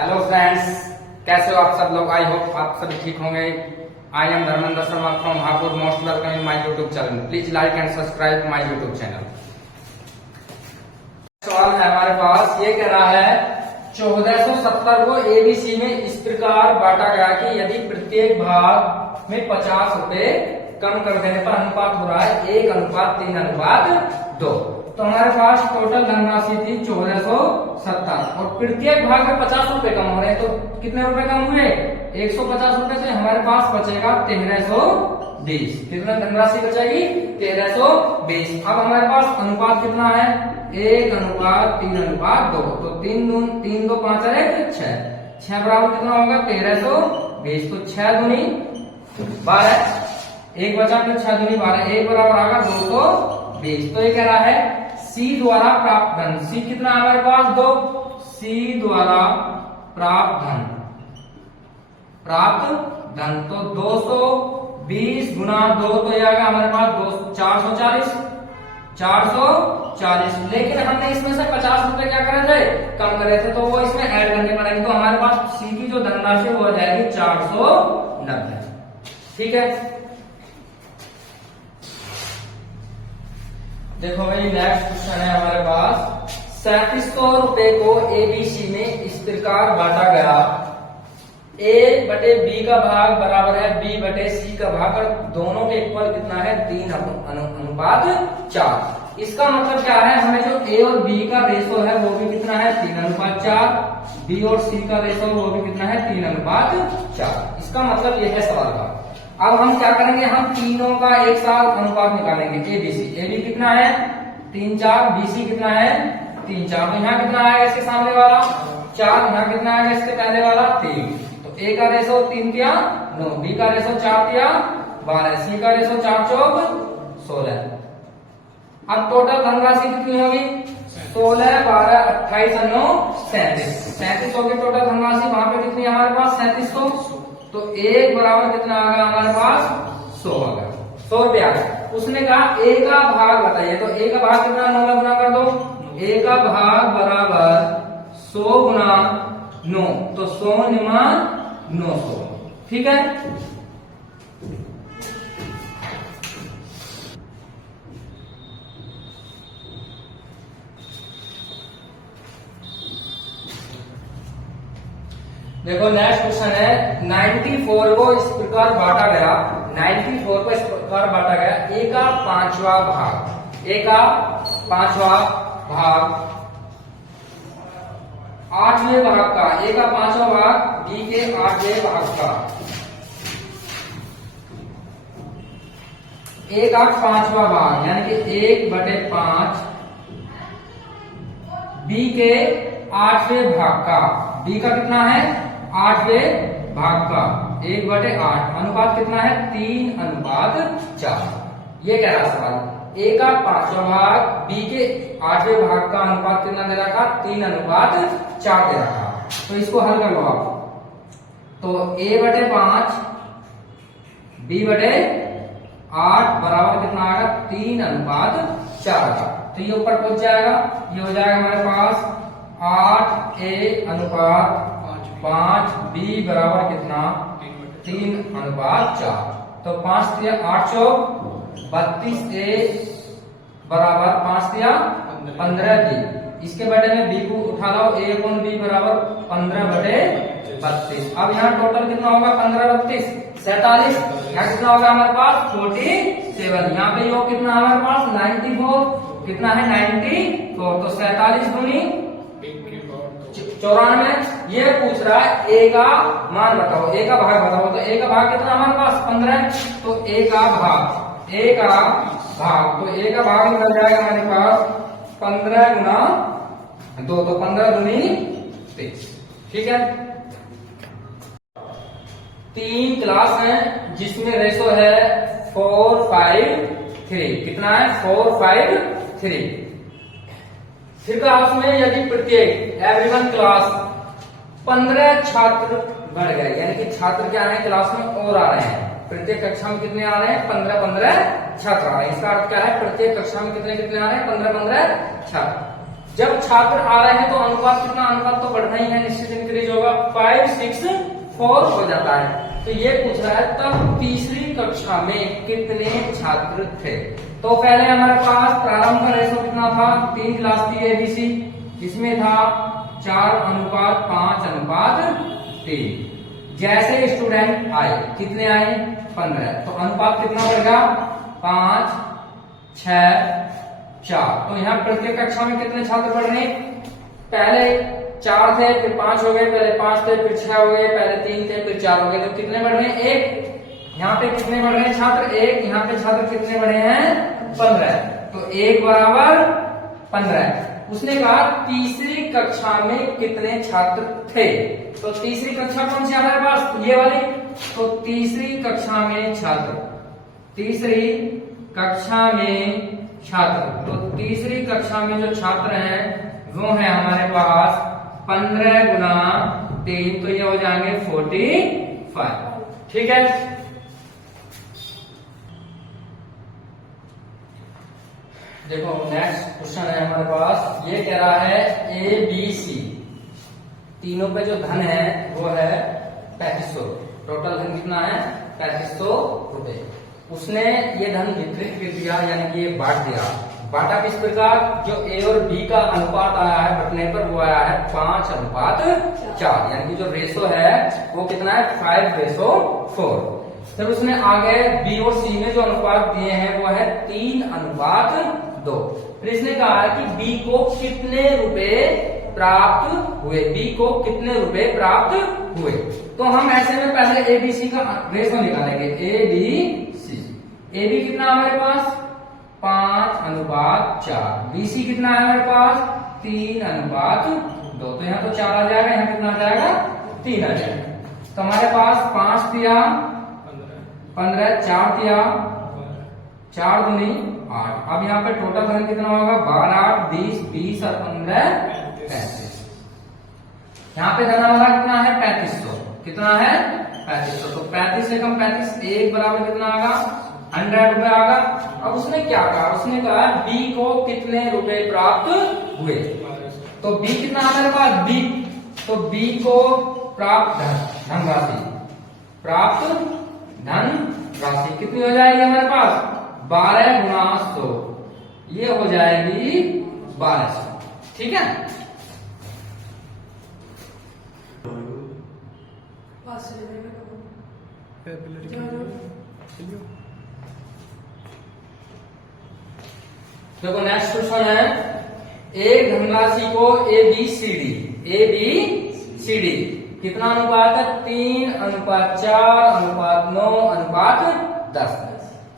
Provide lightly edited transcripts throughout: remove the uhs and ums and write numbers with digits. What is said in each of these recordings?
Hello friends, कैसे हो आप सब लोग। आई होप आप सब ठीक होंगे। I am Dharmendra Sharma from Hapur. Most welcome in my YouTube channel. Please like and subscribe my YouTube channel. सवाल है हमारे पास, ये कह रहा है 1470 को एबीसी में इस प्रकार बांटा गया कि यदि प्रत्येक भाग में 50 रुपए कम कर देने पर अनुपात हो रहा है 1:3:2। तो हमारे पास टोटल धनराशि थी 1470 और प्रत्येक भाग में 50 रुपए कम हो रहे हैं। तो कितने रुपए कम हुए? 150 रुपए से हमारे पास बचेगा 1320। कितना धनराशि बचेगी? 1320। अब हमारे पास अनुपात कितना है? 1:3:2। तो 3 2 5 और 1 6। 6 बराबर कितना होगा? 1320। तो 6 दूनी 12, 1 बचा फिर 6 दूनी 12, 1 बराबर आएगा 220। तो ये कह रहा है सी द्वारा प्राप्त धन। सी कितना हमारे पास? 2। सी द्वारा प्राप्त धन तो 220 गुना 2 तो ये आ गया हमारे पास 440। लेकिन हमने इसमें से 50 रुपए क्या करे थे? कम करे थे, तो वो इसमें ऐड करने पड़ेंगे। तो हमारे पास सी की जो धनराशि वो हो जाएगी 490। ठीक है, देखो भाई नेक्स्ट क्वेश्चन है हमारे पास। 3700 रुपए को एबीसी में इस प्रकार बांटा गया। A/B का भाग बराबर है B/C का भाग और दोनों के इक्वल कितना है? 3:4। इसका मतलब क्या है? हमें जो A और B का रेशो है वो भी कितना है? 3:4। B और C का रेशो वो भी कितना है? 3:4। इसका मतलब यह है सवाल का। अब हम क्या करेंगे? हम तीनों का एक साथ अनुपात निकालेंगे। एबीसी, AB कितना है? 3 4। BC कितना है? 3 4। तो यहाँ कितना आएगा इसके सामने वाला? 4। यहाँ कितना आएगा इसके पहले वाला? 3। तो A का रेशो 3 किया 9, B का रेशो 4 किया 12, C का रेशो 4 4 16। अब टोटल धनराशि कितनी होगी? 16 12 28 9 37। 37 होगी टोटल धनराशि। वहां पे कितनी हमारे पास? 3700। तो 1 बराबर कितना आ गया हमारे पास? 100 आ गया। 100 रुपया। उसने कहा A का भाग बताइए। तो A का भाग कितना? 9 में गुना कर दो। A का भाग बराबर 100 गुना 9, तो 100 निमा 900। ठीक है, देखो नेक्स्ट क्वेश्चन है। 94 को इस प्रकार बांटा गया। 94 को इस प्रकार बांटा गया। A का 5वां भाग, A का 5वां भाग 8वें भाग का, A का 5वां भाग B के 8वें भाग का। A का 5वां भाग यानी कि 1/5 B के 8वें भाग का। B का कितना है? 8वें भाग का 1/8। अनुपात कितना है? 3:4। ये कह रहा सवाल। A का 5वां भाग B के 8वें भाग का अनुपात कितना दे रखा? 3:4 दे रखा। तो इसको हल कर लो आप। तो A/5 B/8 बराबर कितना आएगा? 3:4 का। तो ये ऊपर पहुंच जाएगा। ये हो जाएगा हमारे पास 8A/5B बराबर कितना? 3:4। तो 5 3 8 4 32A बराबर 5 3 15B। इसके बटे में B को उठा लो। A/B बराबर 15/32। अब यहाँ टोटल कितना होगा? 15 32 47। यहाँ कितना होगा हमारे पास? 47। यहाँ पे योग कितना हमारे पास? 94। कितना है? 94। तो 47 दूनी 94। ये पूछ रहा है A का मान बताओ, A का भाग बताओ। तो A का भाग कितना हमारे पास? 15। तो A का भाग तो A का भाग निकल जाएगा हमारे पास 15 गुना 2। तो 15 दूनी 23। ठीक है, 3 क्लास है जिसमें रेशो है 4 5 3। कितना है? 4 5 3। फिर क्लास में यदि प्रत्येक एवरीवन क्लास 15 छात्र बढ़ गए, यानी कि छात्र क्या है क्लास में और आ रहे हैं। प्रत्येक कक्षा में कितने आ रहे हैं? 15 छात्र आ रहे हैं। इसका अर्थ क्या है? प्रत्येक कक्षा में कितने कितने आ रहे हैं? 15 छात्र। जब छात्र आ रहे हैं तो अनुपात कितना? अनुपात तो बढ़ना ही है, निश्चित इंक्रीज होगा। 5 6 4 हो जाता है। तो ये पूछ रहा है तब तीसरी कक्षा में कितने छात्र थे। तो पहले हमारे पास प्रारंभ का रेशो कितना था, 3 क्लास थी एबीसी, इसमें था 4:5:3। जैसे स्टूडेंट आए, कितने आए, 15, तो अनुपात कितना बढ़ेगा, 5 6 4। तो यहाँ प्रत्येक कक्षा में कितने छात्र बढ़ रहे हैं, पहले 4 थे, फिर 5 हो गए, पहले 5 थे, फिर 6 हो गए, पहले 3 थे, फिर 4 हो गए। तो कितने बढ़ रहे हैं, 1। यहाँ पे कितने बढ़ रहे हैं छात्र, 1। यहाँ पे छात्र कितने बढ़े हैं, 15। तो 1 बराबर 15। उसने कहा तीसरी कक्षा में कितने छात्र थे। तो तीसरी कक्षा कौन सी हमारे पास, ये वाली। तो तीसरी कक्षा में छात्र, तीसरी कक्षा में छात्र, तो तीसरी कक्षा में जो छात्र हैं वो है हमारे पास 15 गुना 3, तो ये हो जाएंगे 45। ठीक है। देखो नेक्स्ट क्वेश्चन है हमारे पास, ये कह रहा है ए बी सी तीनों पे जो धन है वो है 3500। टोटल धन कितना है, 3500 रुपए। उसने ये धन वितरित कर दिया, यानी कि ये बांट दिया। बांटा किस प्रकार, जो ए और बी का अनुपात आया है बटने पर वो आया है 5:4, यानी कि जो रेशो है वो कितना है, 5:4। फिर उसने आगे बी और सी में जो अनुपात दिए हैं वो है 3:2। फिर इसने कहा है कि बी को कितने रुपए प्राप्त हुए, बी को कितने रुपए प्राप्त हुए। तो हम ऐसे में पहले एबीसी का रेशो निकालेंगे, A B C. A B कितना हमारे पास, 5:4। बीसी कितना है हमारे पास, 3:2। तो यहाँ तो 4 आ जाएगा, यहाँ कितना आ जाएगा, 3 आ जाएगा। तो हमारे पास 5 दिया 15, 4 दिया 4 दूनी 8। अब यहाँ पे टोटल धन कितना होगा, 12 8 20 20 और 15 35। यहाँ पे धन हमारा कितना है, 3500। कितना है, 3500। तो 35 एकम 35, 1 बराबर कितना आगा, 100 रुपए आगा। अब उसने क्या कहा, उसने कहा बी को कितने रुपए प्राप्त हुए। तो बी कितना हमारे पास, बी, तो बी को प्राप्त धन राशि, प्राप्त धन राशि कितनी हो जाएगी हमारे पास, 12 गुना 100, ये हो जाएगी 1200। ठीक है। देखो नेक्स्ट क्वेश्चन है, एक धनराशि को ए बी सी डी कितना अनुपात है, 3:4:9:10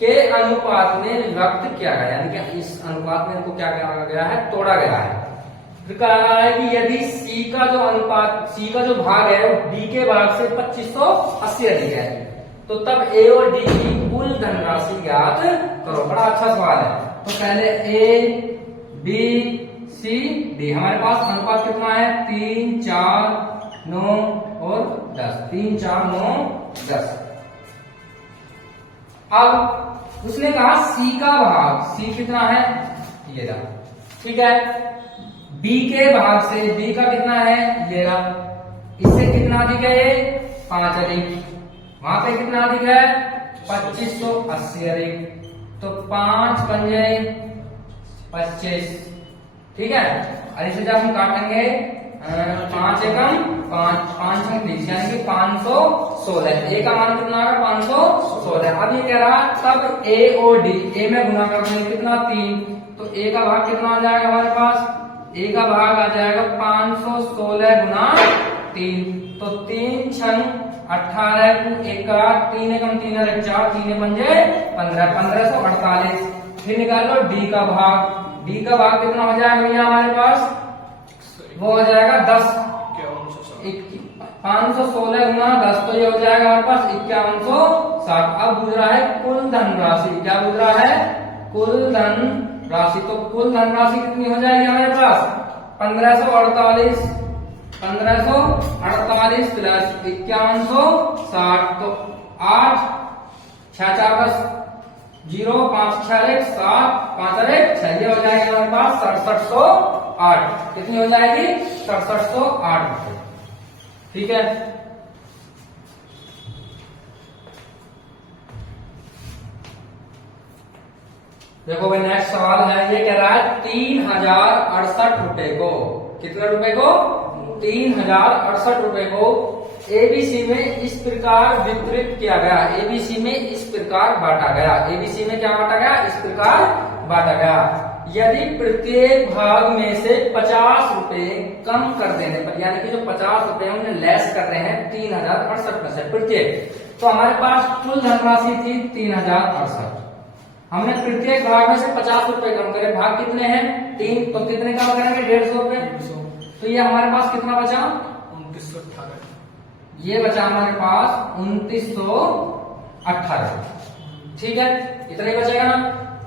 के अनुपात में व्यक्त किया गया, यानी कि इस अनुपात में इनको क्या किया गया है, तोड़ा गया है। फिर कह रहा है कि यदि सी का जो अनुपात, सी का जो भाग है वो बी के भाग से 2580 अधिक है, तो तब ए और डी की कुल धनराशि ज्ञात करो। बड़ा अच्छा सवाल है। तो पहले ए बी सी डी, हमारे पास अनुपात कितना है, 3 4 9 और 10, 3 4 9 10। अब उसने कहा सी का भाग, सी कितना है, ये रहा। ठीक है। बी के भाग से, बी का कितना है, ये रहा। इससे कितना अधिक है, ये 5 अधिक। वहां पे कितना अधिक है, 2580 अधिक। तो 5 पंजे 25। ठीक है। और इसे जब हम काटेंगे 5 एकम 5 5 30, यानी कि 516। ए का मान कितना आएगा, 516। अब ये कह रहा तब ए और डी, ए में गुना कर देंगे कितना, 3। तो ए का भाग कितना आ जाएगा हमारे पास, ए का भाग आ जाएगा 516 गुना 3। तो 3 छंग 18 को 1 3 एकम 3 और 1 4, 3 पंजे 15, 1548। फिर निकालो डी का भाग, डी का भाग कितना हो जाएगा भैया हमारे पास, वो हो जाएगा 10। 516 गुना 10, तो ये हो जाएगा हमारे पास 5160। अब पूछ रहा है कुल धनराशि, क्या पूछ रहा है, कुल धन राशि। तो कुल धनराशि कितनी हो जाएगी हमारे पास, 1548 प्लस 5160। तो 8 6 4 0 5 6 1 7 5 और 1 6, ये हो जाएगी हमारे पास 6708। कितनी हो जाएगी, 6708 रुपए। ठीक है। देखो भाई नेक्स्ट सवाल है, ये कह रहा है 3068 रुपए को, कितने रुपए को? 3068 रुपए को एबीसी में इस प्रकार वितरित किया गया, एबीसी में इस प्रकार बांटा गया, एबीसी में क्या बांटा गया? इस प्रकार बांटा गया। यदि प्रत्येक भाग में से 50 रुपए कम कर देने पर, यानी कि जो 50 रुपए उन्हें लेस कर रहे हैं 3068 में से प्रत्येक, तो हमारे पास कुल धनराशि थी 3068, हमने प्रत्येक भाग में से 50 रुपए कम करे, भाग कितने हैं? 3, तो कितने कम करेंगे? 150 रुपए। तो ये हमारे पास कितना बचा? 2918। ये बचा हमारे पास 2918। ठीक है, इतना ही बचेगा ना।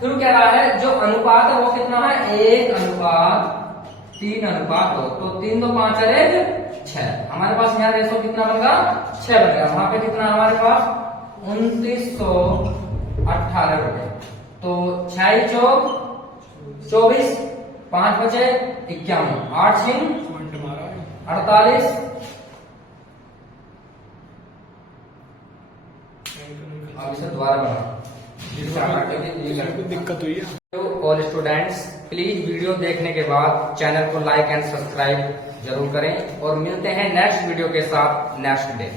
फिर कह रहा है जो अनुपात है वो कितना है? 1:3:2। तो 3 2 5 और 1 6। हमारे पास यहाँ रेशो कितना बनेगा? 6 बनेगा। वहां पे कितना हमारे पास? 2918 रुपए। तो 6 चौक 24, 5 बचे 51, 8 सिंह 48। अब इसे दोबारा बना, दिक्कत हुई है। तो ऑल स्टूडेंट्स प्लीज वीडियो देखने के बाद चैनल को लाइक एंड सब्सक्राइब जरूर करें, और मिलते हैं नेक्स्ट वीडियो के साथ नेक्स्ट डे।